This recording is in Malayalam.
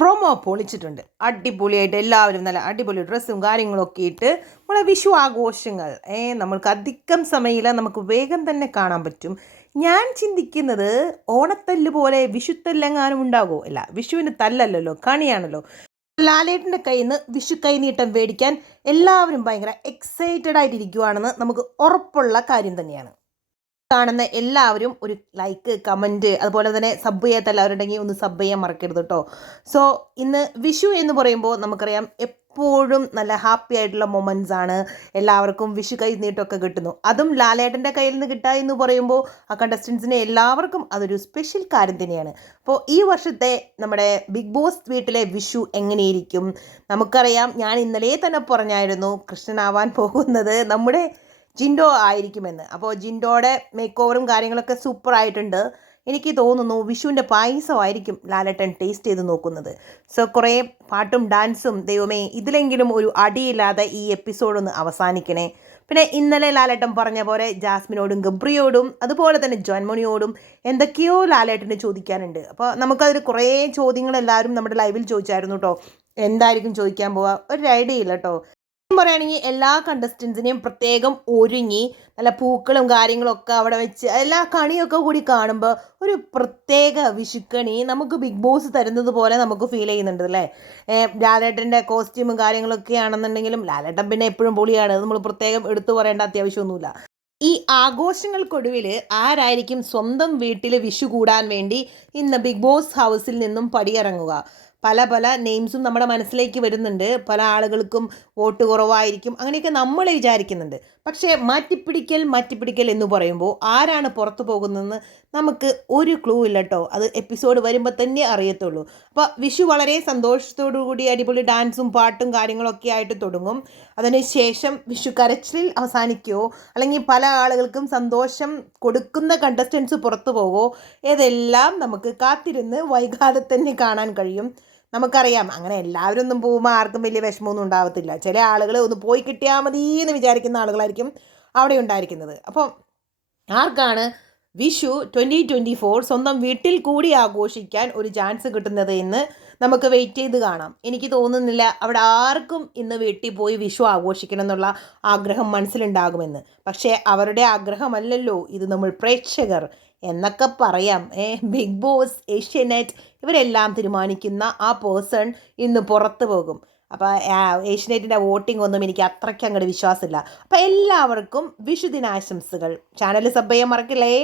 പ്രൊമോ പൊളിച്ചിട്ടുണ്ട്. അടിപൊളിയായിട്ട് എല്ലാവരും നല്ല അടിപൊളി ഡ്രസ്സും കാര്യങ്ങളൊക്കെ ഇട്ട് നമ്മളെ വിഷു ആഘോഷങ്ങൾ നമ്മൾക്ക് അധികം സമയമില്ല, നമുക്ക് വേഗം തന്നെ കാണാൻ പറ്റും. ഞാൻ ചിന്തിക്കുന്നത് ഓണത്തല്ല് പോലെ വിഷുത്തല്ലെങ്ങാനും ഉണ്ടാകുമോ? അല്ല, വിഷുവിന് തല്ലല്ലോ, കണിയാണല്ലോ. ലാലേട്ടൻ്റെ കയ്യിൽ നിന്ന് വിഷു കൈനീട്ടം മേടിക്കാൻ എല്ലാവരും ഭയങ്കര എക്സൈറ്റഡ് ആയിട്ടിരിക്കുവാണെന്ന് നമുക്ക് ഉറപ്പുള്ള കാര്യം തന്നെയാണ്. കാണുന്ന എല്ലാവരും ഒരു ലൈക്ക്, കമൻറ്റ്, അതുപോലെ തന്നെ സബ് ചെയ്യാത്ത എല്ലാവരുണ്ടെങ്കിൽ ഒന്ന് സബ് ചെയ്യാൻ മറക്കരുത് കേട്ടോ. സോ ഇന്ന് വിഷു എന്ന് പറയുമ്പോൾ നമുക്കറിയാം എപ്പോഴും നല്ല ഹാപ്പി ആയിട്ടുള്ള മൊമെൻറ്റ്സ് ആണ്. എല്ലാവർക്കും വിഷു കൈ നീട്ടമൊക്കെ കിട്ടുന്നു. അതും ലാലേട്ടൻ്റെ കയ്യിൽ നിന്ന് കിട്ടുക എന്ന് പറയുമ്പോൾ ആ കണ്ടസ്റ്റൻസിന് എല്ലാവർക്കും അതൊരു സ്പെഷ്യൽ കാര്യം തന്നെയാണ്. അപ്പോൾ ഈ വർഷത്തെ നമ്മുടെ ബിഗ് ബോസ് വീട്ടിലെ വിഷു എങ്ങനെയിരിക്കും? നമുക്കറിയാം, ഞാൻ ഇന്നലെ തന്നെ പറഞ്ഞായിരുന്നു കൃഷ്ണനാവാൻ പോകുന്നത് നമ്മുടെ ജിൻഡോ ആയിരിക്കുമെന്ന്. അപ്പോൾ ജിൻഡോയുടെ മേക്ക് ഓവറും കാര്യങ്ങളൊക്കെ സൂപ്പറായിട്ടുണ്ട്. എനിക്ക് തോന്നുന്നു വിഷുവിൻ്റെ പായസമായിരിക്കും ലാലേട്ടൻ ടേസ്റ്റ് ചെയ്ത് നോക്കുന്നത്. സോ കുറേ പാട്ടും ഡാൻസും, ദൈവമേ ഇതിലെങ്കിലും ഒരു അടിയില്ലാതെ ഈ എപ്പിസോഡൊന്ന് അവസാനിക്കണേ. പിന്നെ ഇന്നലെ ലാലേട്ടൻ പറഞ്ഞ പോലെ ജാസ്മിനോടും ഗബ്രിയോടും അതുപോലെ തന്നെ ജോൻമോണിയോടും എന്തൊക്കെയോ ലാലേട്ടന് ചോദിക്കാനുണ്ട്. അപ്പോൾ നമുക്കതിൽ കുറേ ചോദ്യങ്ങൾ എല്ലാവരും നമ്മുടെ ലൈവിൽ ചോദിച്ചായിരുന്നു കേട്ടോ. എന്തായിരിക്കും ചോദിക്കാൻ പോവുക ഒരു ഐഡിയ ഇല്ല കേട്ടോ. പറയുകയാണെങ്കിൽ എല്ലാ കണ്ടസ്റ്റൻസിനെയും പ്രത്യേകം ഒരുങ്ങി നല്ല പൂക്കളും കാര്യങ്ങളൊക്കെ അവിടെ വെച്ച് എല്ലാ കണിയൊക്കെ കൂടി കാണുമ്പോൾ ഒരു പ്രത്യേക വിഷുക്കണി നമുക്ക് ബിഗ് ബോസ് തരുന്നത് പോലെ നമുക്ക് ഫീൽ ചെയ്യുന്നുണ്ട് അല്ലേ. ലാലേട്ടൻ്റെ കോസ്റ്റ്യൂമും കാര്യങ്ങളൊക്കെ ആണെന്നുണ്ടെങ്കിലും ലാലേട്ടൻ പിന്നെ എപ്പോഴും പൊളിയാണ്, നമ്മൾ പ്രത്യേകം എടുത്തു പറയേണ്ട അത്യാവശ്യമൊന്നുമില്ല. ഈ ആഘോഷങ്ങൾക്കൊടുവിൽ ആരായിരിക്കും സ്വന്തം വീട്ടിൽ വിഷു കൂടാൻ വേണ്ടി ഇന്ന് ബിഗ് ബോസ് ഹൗസിൽ നിന്നും പടിയിറങ്ങുക? പല നെയിംസും നമ്മുടെ മനസ്സിലേക്ക് വരുന്നുണ്ട്. പല ആളുകൾക്കും വോട്ട് കുറവായിരിക്കും, അങ്ങനെയൊക്കെ നമ്മൾ വിചാരിക്കുന്നുണ്ട്. പക്ഷേ മാറ്റിപ്പിടിക്കൽ എന്ന് പറയുമ്പോൾ ആരാണ് പുറത്തു പോകുന്നതെന്ന് നമുക്ക് ഒരു ക്ലൂ ഇല്ല കേട്ടോ. അത് എപ്പിസോഡ് വരുമ്പോൾ തന്നെ അറിയത്തുള്ളൂ. അപ്പോൾ വിഷു വളരെ സന്തോഷത്തോടു കൂടി അടിപൊളി ഡാൻസും പാട്ടും കാര്യങ്ങളൊക്കെ ആയിട്ട് തുടങ്ങും. അതിനുശേഷം വിഷു കരച്ചിലിൽ അവസാനിക്കുമോ, അല്ലെങ്കിൽ പല ആളുകൾക്കും സന്തോഷം കൊടുക്കുന്ന കണ്ടസ്റ്റൻസ് പുറത്തു പോകുമോ, ഇതെല്ലാം നമുക്ക് കാത്തിരുന്ന് വൈകാതെ തന്നെ കാണാൻ കഴിയും. നമുക്കറിയാം, അങ്ങനെ എല്ലാവരും ഒന്നും പോകുമ്പോൾ ആർക്കും വലിയ വിഷമമൊന്നും ഉണ്ടാകത്തില്ല. ചില ആളുകൾ ഒന്ന് പോയി കിട്ടിയാൽ മതി എന്ന് വിചാരിക്കുന്ന ആളുകളായിരിക്കും അവിടെ ഉണ്ടായിരിക്കുന്നത്. അപ്പോൾ ആർക്കാണ് വിഷു 2024 സ്വന്തം വീട്ടിൽ കൂടി ആഘോഷിക്കാൻ ഒരു ചാൻസ് കിട്ടുന്നത് എന്ന് നമുക്ക് വെയിറ്റ് ചെയ്ത് കാണാം. എനിക്ക് തോന്നുന്നില്ല അവിടെ ആർക്കും ഇന്ന് വീട്ടിൽ പോയി വിഷു ആഘോഷിക്കണം എന്നുള്ള ആഗ്രഹം മനസ്സിലുണ്ടാകുമെന്ന്. പക്ഷേ അവരുടെ ആഗ്രഹമല്ലല്ലോ ഇത്, നമ്മൾ പ്രേക്ഷകർ എന്നൊക്കെ പറയാം. ബിഗ് ബോസ്, ഏഷ്യാനെറ്റ് ഇവരെല്ലാം തീരുമാനിക്കുന്ന ആ പേഴ്സൺ ഇന്ന് പുറത്ത് പോകും. അപ്പോൾ ഏഷ്യാനെറ്റിൻ്റെ വോട്ടിംഗ് ഒന്നും എനിക്ക് അത്രയ്ക്ക് അങ്ങോട്ട് വിശ്വാസമില്ല. അപ്പോൾ എല്ലാവർക്കും വിഷുദിനാശംസകൾ. ചാനൽ സബ് ചെയ്യാൻ മറക്കില്ലേ.